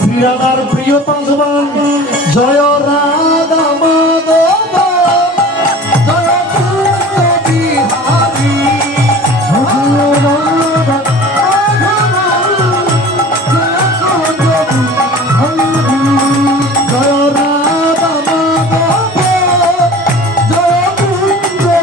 শ্রীরাধার প্রিয় পাঞ্জবান জয় রাধা মাধব জয় বিহারী জয় রাধা মাধব জয়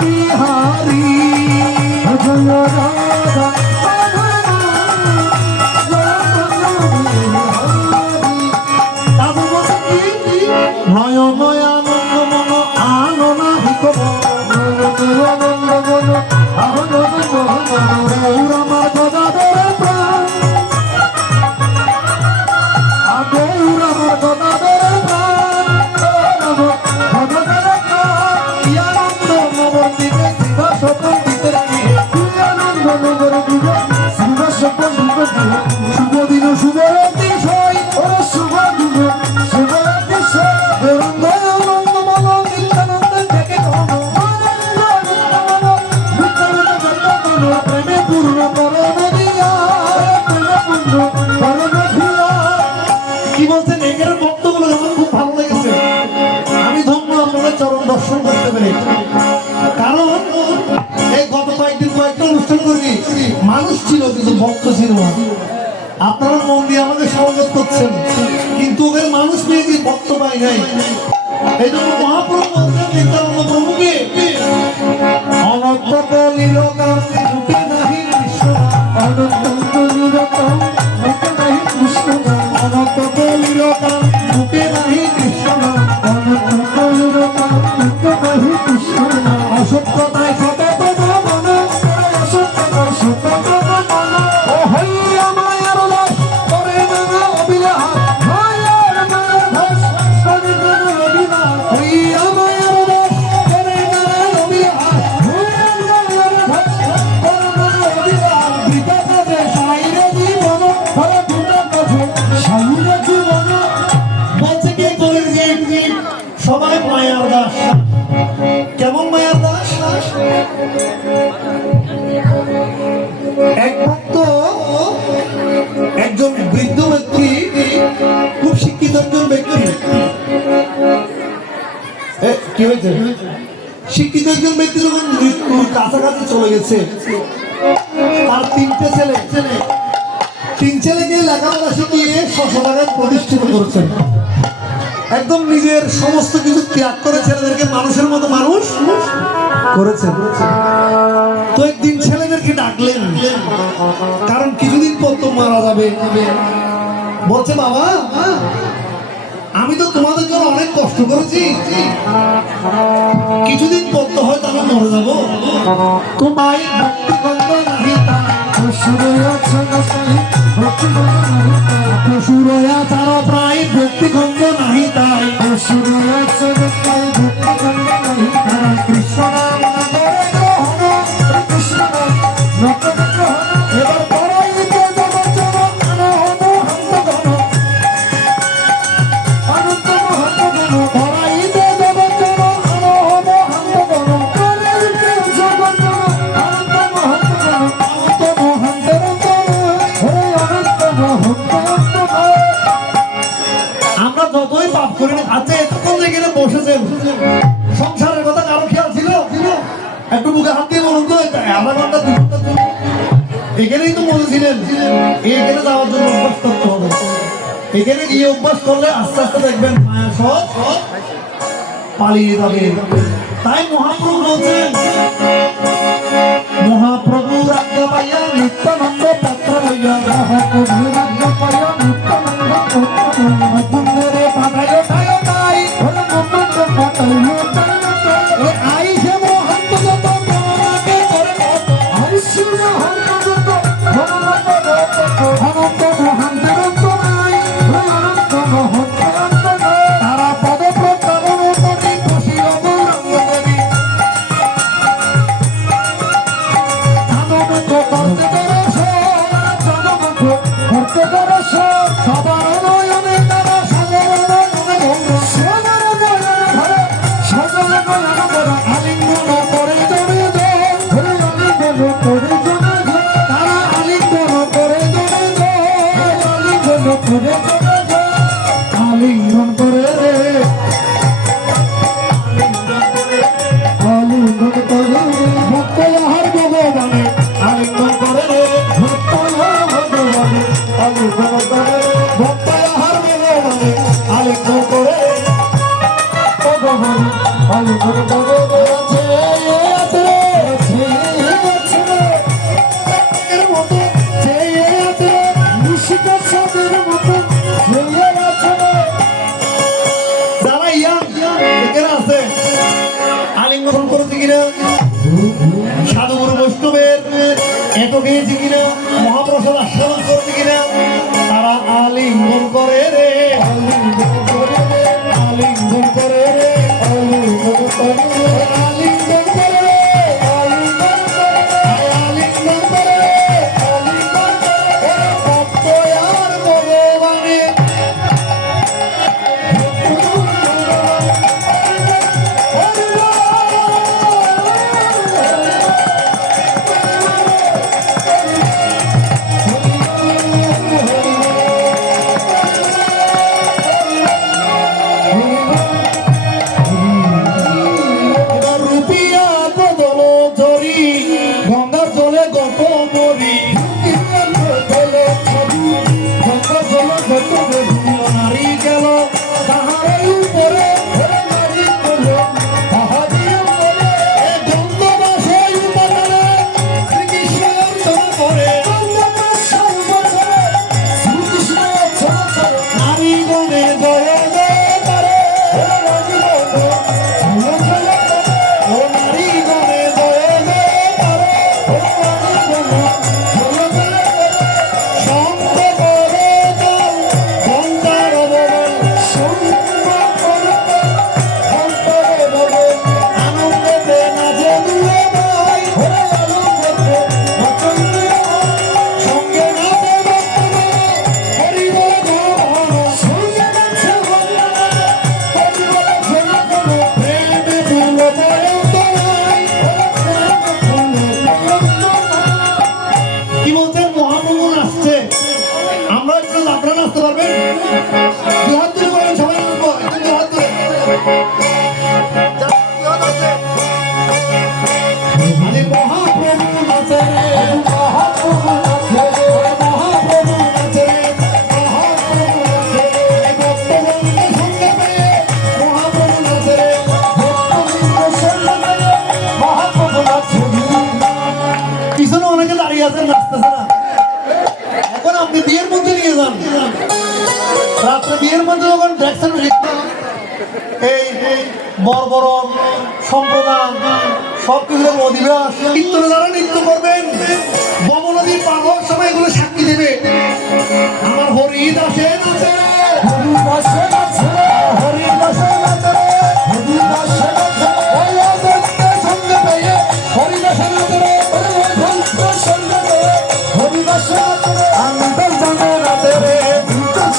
বিহারী জয় রাধা নয়নয় আনন্দ মন আননাহিক আনন্দ মন গৌর আমার গদাধর প্রাণ গৌর আমার গদাধর প্রাণ আনন্দ নগর দিবে শিব সকল দিতে আনন্দ নগর দিবে শিব সকল দিবে শুভ দিন শুভ রাত্রি সই শুভ দিন শুভ কি বলছেন এখানে বক্তব্য আমার খুব ভালো লেগেছে। আমি ধন্য আপনাদের চরণ দর্শন করতে পেরে, কারণ এই গত কয়েকটা অনুষ্ঠান করি মানুষ ছিল কিন্তু ভক্ত ছিল না। আপনারা মন দিয়ে আমাকে স্বাগত করছেন, কিন্তু ওদের মানুষ পেয়ে কি ভক্ত পাই নাই। এই জন্য মহাপ্রভু বলছেন নিত্যানন্দ প্রভুকে অনন্ত লীলকাম রূপে নাহি কৃষ্ণ অনন্ত লীলকাম রূপে নাহি কৃষ্ণ অনন্ত লীলকাম রূপে নাহি কৃষ্ণ অনন্ত লীলকাম রূপে নাহি কৃষ্ণ অসত্যতায় সতত মন অসত্যতায় সতত মন ও হইয়া মায়ার লাশ করে না অবিলাস মায়ার মায়ার ভাস করে না অবিলাস হইয়া মায়ার লাশ করে না অবিলাস হইয়া মায়ার ভাস করে না অবিলাস বিদাতে সাইরে জীবন ধরে বিদাতে সাইরে জীবন বলছে কি করে যে সবাই মায়ার দাস। কেমন মায়ার দাস? এক ভক্ত একজন বৃদ্ধ ব্যক্তি, খুব শিক্ষিত একজন ব্যক্তি, কি হয়েছে শিক্ষিত একজন ব্যক্তি যখন মৃত্যুর কাছাকাছি চলে গেছে, তার তিন ছেলেকে লেখাপড়া শিখিয়ে 600 টাকায় প্রতিষ্ঠিত করেছেন। একদম নিজের সমস্ত কিছু ত্যাগ করে ছেলেদেরকে মানুষের মতো মানুষ করেছেন। তো একদিন ছেলেদেরকে ডাকলেন, কারণ কিছুদিন পর তো মারা যাবে। বলছে বাবা, আমি তো তোমাদের জন্য অনেক কষ্ট করেছি, কিছুদিন পর তো হয়তো আমি মরে যাবো। তোমায় ভক্তিগন্ধ নাহি সুরয়া তারা প্রায় ভক্তিগন্ধ নাহি তাই কৃষ্ণ নাম কৃষ্ণ এবার আমরা যতই পাপ করি না, আচ্ছা এতক্ষণ এখানে বসেছেন, সংসারের কথা কারো খেয়াল ছিল? একটু বুকে হাত দিয়ে বলুন তো, আধা ঘন্টা 2 ঘন্টা এখানেই তো বলেছিলেন এখানে যাওয়ার জন্য অভ্যাস করতে হবে। এখানে গিয়ে অভ্যাস করলে আস্তে আস্তে দেখবেন মায়া সব পালিয়ে যাবে। তাই মহাপ্রভু বলছেন, মহাপ্রভু রাজ্য পাইয়া নিত্যানন্দ পত্র লইয়া মহাপ্রভু রাজ্য পাইয়া নিত্যানন্দ পত্র পাঠায় তাই যারা ইয়াং এখানে আছে আলিঙ্গন করেছে কিনা, সাধুগুরু বৈষ্ণবের এত খেয়েছে কিনা, মহাপ্রসাদ আস্বাদন করেছে কিনা, তারা আলিঙ্গন করে রে, আলিঙ্গন করে রে, আলিঙ্গন করে রে, আলিঙ্গন করে রে, আলিঙ্গন করে রে, আলিঙ্গন করে রে, আলিঙ্গন করে রে, আলিঙ্গন করে রে, ভক্ত আর ভগবানে পিছনে অনেকে দাঁড়িয়ে আছেন, নাচতেছে না। এখন আপনি বিয়ের মধ্যে নিয়ে যান, রাত্রে বিয়ের মধ্যে যখন দেখছেন এই বড় বড় সম্প্রদান সবকিছু অধিবাস কীর্তনে যারা নৃত্য করবেন, বমনদী পাগল সবাই এগুলো সাক্ষী দেবে। আমার হরিদাসে নাচে, হরিদাসে নাচে, হরিদাসে নাচে, হরিদাসে নাচে, সঙ্গে পেয়ে হরিদাসে নাচে, সঙ্গে পেয়ে হরিদাসে নাচে, আনন্দের সঙ্গে নাচে রে,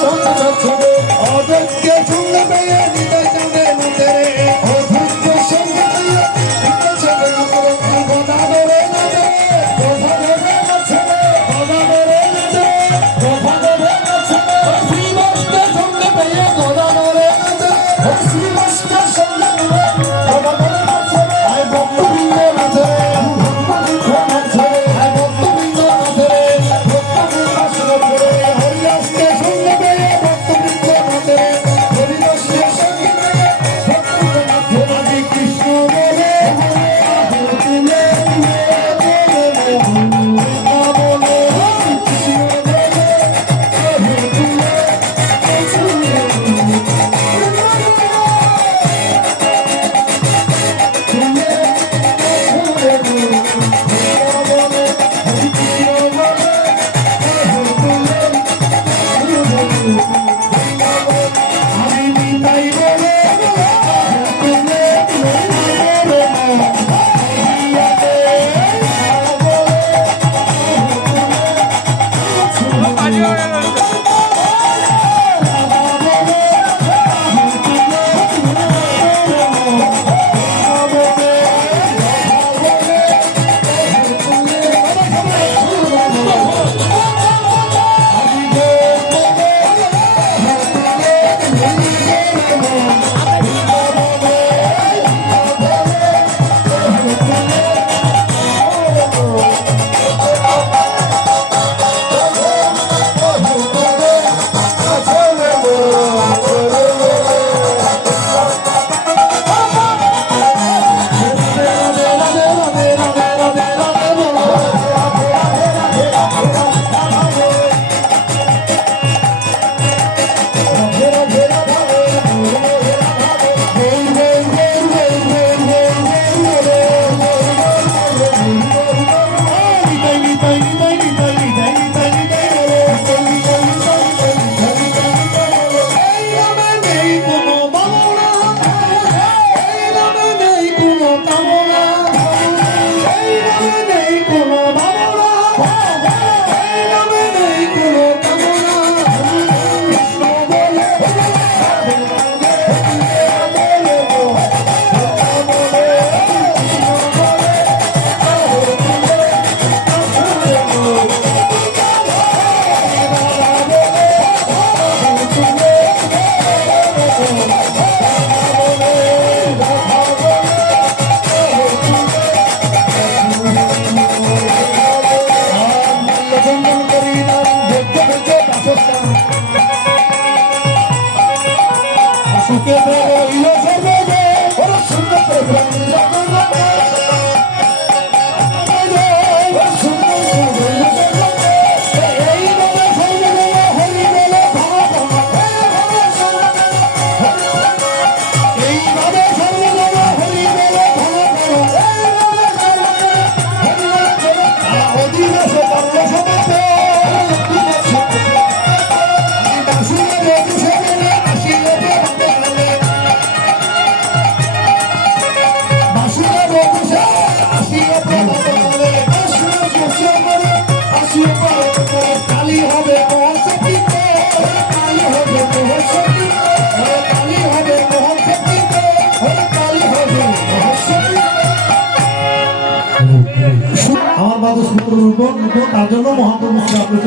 সঙ্গে নাচে রে, অযোগ্যে সঙ্গে পেয়ে নিতে সঙ্গে নাচে রে, অযোগ্যে সঙ্গে পেয়ে নিতে সঙ্গে নাচে রে, কথা ধরে নাচে রে, কথা ধরে নাচে রে, কথা ধরে নাচে রে, কথা ধরে নাচে রে, শ্রীবাসকে সঙ্গে পেয়ে কথা ধরে নাচে রে, শ্রীবাসকে সঙ্গে পেয়ে কথা ধরে নাচে রে, আয় ভক্তবৃন্দ নাচে রে, ভক্তবৃন্দ নাচে রে, আয় ভক্তবৃন্দ নাচে রে, ভক্তবৃন্দ নাচে রে, হরিদাসকে সঙ্গে পেয়ে ভক্তবৃন্দ নাচে রে, হরিদাসকে সঙ্গে পেয়ে ভক্তবৃন্দ নাচে রে, রাধে কৃষ্ণ বলে তুলে বুকে বেরোইল সর্বদে ওরা সুন্দর প্রেম জগন্নাথে কালী হবে মোহন শক্তিতে কালী হবে মোহন শক্তিতে কালী হবে মোহন শক্তিতে কালী হবে মোহন শক্তিতে আমার বাবু সুন্দর রূপন তার জন্য মহাপ্রভু আপনি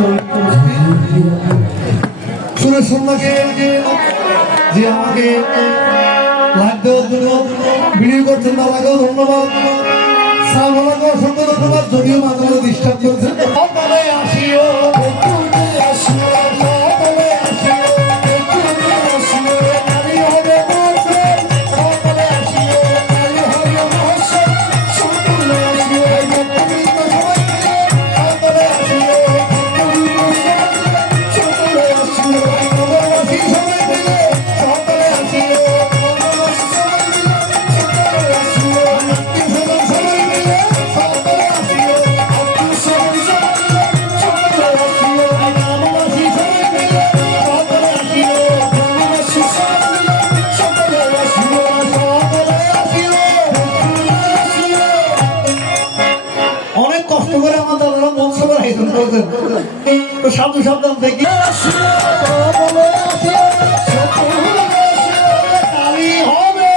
শুনে শুনলাকে যে আমাকে লাভ দেওয়ার জন্য ভিডিও করছেন তারাকেও ধন্যবাদ সাহাবাকে অসংখ্য ধন্যবাদ যদিও মাঝে মাঝে ডিস্টার্ব করছেন সকলে আসিও তো সাধু সাবধান দেখি কালী হবে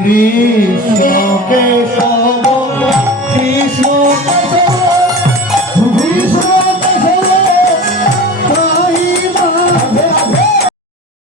Krishna Krishna